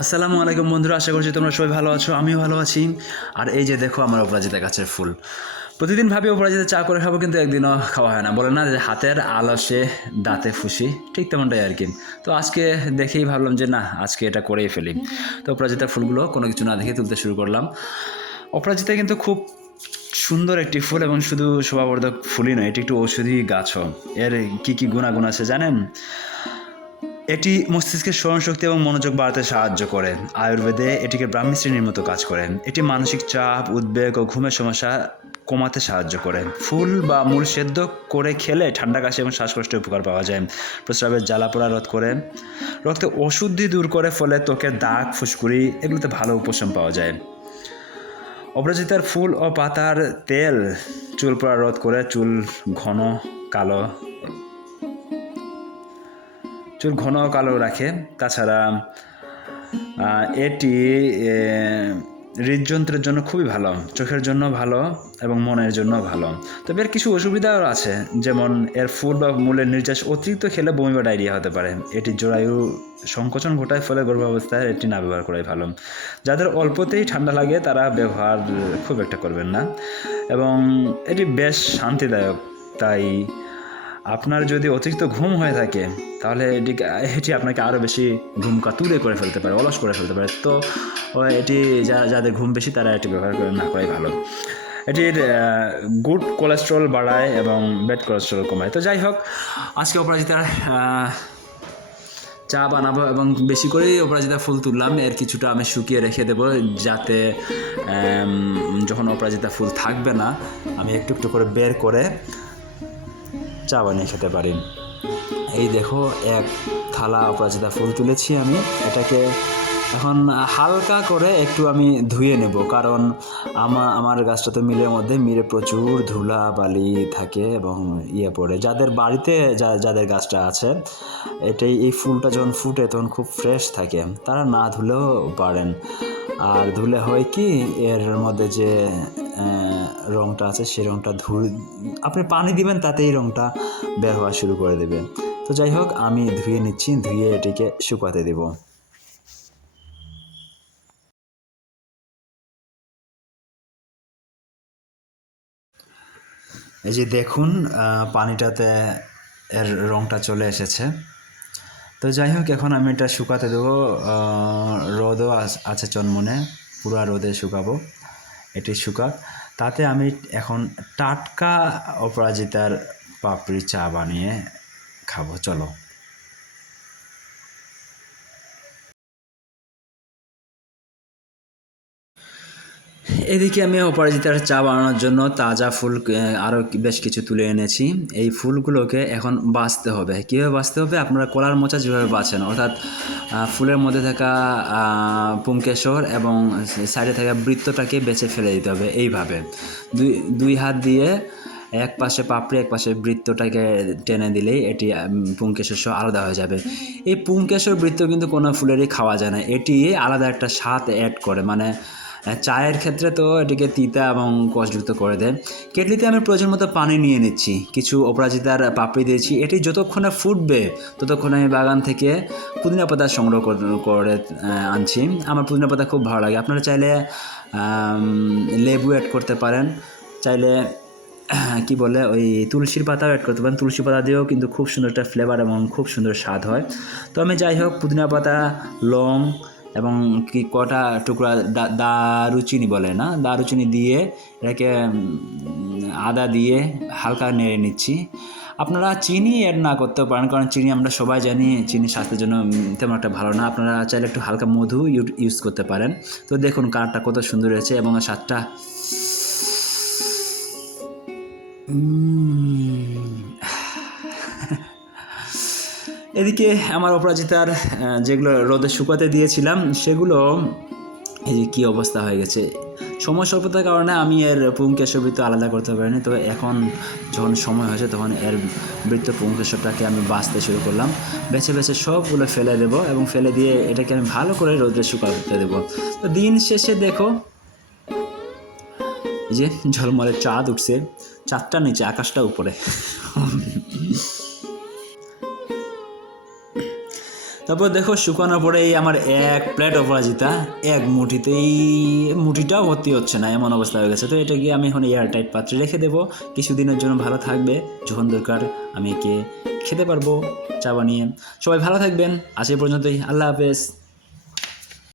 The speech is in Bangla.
আসসালামু আলাইকুম বন্ধুরা, আশা করছি তোমরা সবাই ভালো আছো, আমিও ভালো আছি। আর এই যে দেখো আমার অপরাজিতা গাছের ফুল। প্রতিদিন ভাবি অপরাজিতা চা করে খাব, কিন্তু একদিনও খাওয়া হয় না। বলে না যে হাতের আলসে দাঁতে ফুসি, ঠিক তেমনটাই আর কি। তো আজকে দেখেই ভাবলাম যে না, আজকে এটা করেই ফেলি। তো অপরাজিতার ফুলগুলো কোনো কিছু না দেখে তুলতে শুরু করলাম। অপরাজিতা কিন্তু খুব সুন্দর একটি ফুল এবং শুধু শোভাবর্ধক ফুলই নয়, এটি একটু ঔষধি গাছও। এর কী কী গুণাগুণ আছে জানেন? এটি মস্তিষ্কের স্মরণশক্তি এবং মনোযোগ বাড়াতে সাহায্য করে। আয়ুর্বেদে এটিকে ব্রাহ্মী শ্রেণির মতো কাজ করে। এটি মানসিক চাপ, উদ্বেগ ও ঘুমের সমস্যা কমাতে সাহায্য করে। ফুল বা মূল সেদ্ধ করে খেলে ঠান্ডা কাশি এবং শ্বাসকষ্টের উপকার পাওয়া যায়। প্রস্রাবের জ্বালা পোড়া রোধ করে। রক্তে অশুদ্ধি দূর করে, ফলে ত্বকের দাগ, ফুসকুড়ি এগুলোতে ভালো উপশম পাওয়া যায়। অপরাজিতার ফুল ও পাতার তেল চুল পড়া রোধ করে, চুল ঘন, কালো চুল ঘন কালো রাখে। তাছাড়া এটি হৃদযন্ত্রের জন্য খুবই ভালো, চোখের জন্য ভালো এবং মনের জন্য ভালো। তবে এর কিছু অসুবিধাও আছে, যেমন এর ফুল বা মূলের নির্যাস অতিরিক্ত খেলে বমি বা ডায়রিয়া হতে পারে। এটি জরায়ু সংকোচন ঘটায়, ফলে গর্ভাবস্থায় এটি না ব্যবহার করাই ভালো। যাদের অল্পতেই ঠান্ডা লাগে, তারা ব্যবহার খুব একটা করবেন না। এবং এটি বেশ শান্তিদায়ক, তাই আপনার যদি অতিরিক্ত ঘুম হয়ে থাকে, তাহলে এটি এটি আপনাকে আরও বেশি ঘুম কাতুরে করে ফেলতে পারে, অলস করে ফেলতে পারে। তো এটি যা, যাদের ঘুম বেশি, তারা এটি ব্যবহার করে, না করাই ভালো। এটির গুড কোলেস্ট্রল বাড়ায় এবং ব্যাড কোলেস্ট্রল কমায়। তো যাই হোক, আজকে অপরাজিতার চা বানাবো এবং বেশি করেই অপরাজিতা ফুল তুললাম। এর কিছুটা আমি শুকিয়ে রেখে দেবো যাতে যখন অপরাজিতা ফুল থাকবে না, আমি একটু একটু করে বের করে চা বানিয়ে খেতে পারি। এই দেখো, এক থালা অপরাজিতা ফুল তুলেছি আমি। এটাকে এখন হালকা করে একটু আমি ধুয়ে নেব, কারণ আমা, আমার গাছটাতে মিলের মধ্যে মিলে প্রচুর ধুলা বালি থাকে এবং ইয়ে পড়ে। যাদের বাড়িতে যাদের গাছটা আছে, এটাই, এই ফুলটা যখন ফুটে তখন খুব ফ্রেশ থাকে, তারা না ধুলেও পারেন। আর ধুলে হয় কি, এর মধ্যে যে রংটা আছে, সেই রংটা ধুয়ে আপনি পানি দিবেন, তাতেই রংটা বের হওয়া শুরু করে দেবে। তো যাই হোক, আমি ধুয়ে নিচ্ছি, ধুয়ে এটিকে শুকাতে দেব। এই যে দেখুন পানিটাতে এর রংটা চলে এসেছে। তো যাই হোক, এখন আমি এটা শুকাতে দেবো। রোদও আছে চনমনে, পুরা রোদে শুকাবো। এটি শুকাক তাতে আমি এখন টাটকা অপরাজিতার পাপড়ি চা বানিয়ে খাব চলো। এদিকে আমি অপরাজিতার চা বানানোর জন্য তাজা ফুল আরও বেশ কিছু তুলে এনেছি। এই ফুলগুলোকে এখন বাঁচতে হবে। কীভাবে বাঁচতে হবে? আপনারা কলার মোচা যেভাবে বাঁচেন, অর্থাৎ ফুলের মধ্যে থাকা পুংকেশর এবং সাইডে থাকা বৃত্তটাকে বেছে ফেলে দিতে হবে এইভাবে। দুই দুই হাত দিয়ে এক পাশে পাপড়ি, এক পাশে বৃত্তটাকে টেনে দিলেই এটি পুংকেশর সহ আলাদা হয়ে যাবে। এই পুংকেশর বৃত্ত কিন্তু কোনো ফুলেরই খাওয়া যায় না। এটি আলাদা একটা স্বাদ অ্যাড করে। মানে চায়ের ক্ষেত্রে তো এটিকে তিতা এবং কষযুক্ত করে দেয়। কেটলিতে আমি প্রয়োজন মতো পানি নিয়ে নিচ্ছি। কিছু অপরাজিতার পাপড়ি দিয়েছি। এটি যতক্ষণে ফুটবে, ততক্ষণে আমি বাগান থেকে পুদিনা পাতা সংগ্রহ করে আনছি। আমার পুদিনা পাতা খুব ভালো লাগে। আপনারা চাইলে লেবু অ্যাড করতে পারেন। চাইলে কি বলে, ওই তুলসীর পাতাও অ্যাড করতে পারেন। তুলসী পাতা দিয়েও কিন্তু খুব সুন্দর একটা ফ্লেভার এবং খুব সুন্দর স্বাদ হয়। তো আমি যাই হোক, পুদিনা পাতা, লং এবং কি কটা টুকরা দারুচিনি বলে, না? দারুচিনি দিয়ে এটাকে আদা দিয়ে হালকা নেড়ে নিচ্ছি। আপনারা চিনি অ্যাড না করতেও পারেন, কারণ চিনি আমরা সবাই জানি চিনি স্বাস্থ্যের জন্য তেমন একটা ভালো না। আপনারা চাইলে একটু হালকা মধু ইউজ করতে পারেন। তো দেখুন কালারটা কত সুন্দর হয়েছে এবং স্বাদটা এদিকে আমার অপরাজিতার যেগুলো রোদে শুকাতে দিয়েছিলাম, সেগুলো, এই যে কী অবস্থা হয়ে গেছে। সময় স্বল্পতার কারণে আমি এর পুংকেশর বৃত্ত আলাদা করতে পারিনি তো এখন যখন সময় হয়েছে তখন এর বৃত্ত পুংকেশরটাকে আমি বাঁচতে শুরু করলাম। বেছে বেছে সবগুলো ফেলে দেবো এবং ফেলে দিয়ে এটাকে আমি ভালো করে রোদে শুকাতে দেবো। তো দিন শেষে দেখো, এই যে ঝলমলে চাঁদ উঠছে, চাঁদটা নিচে, আকাশটা উপরে। তারপর দেখো শুকানোর পরে এই আমার এক প্লেট অপরাজিতা এক মুঠিতেই, মুঠিটাও ভর্তি হচ্ছে না, এমন অবস্থা হয়ে গেছে। তো এটা গিয়ে আমি এখন এয়ার টাইট পাত্রে রেখে দেবো। কিছুদিনের জন্য ভালো থাকবে। যখন দরকার আমি একে খেতে পারব, চা বানিয়ে। সবাই ভালো থাকবেন। আজ পর্যন্তই। আল্লাহ হাফেজ।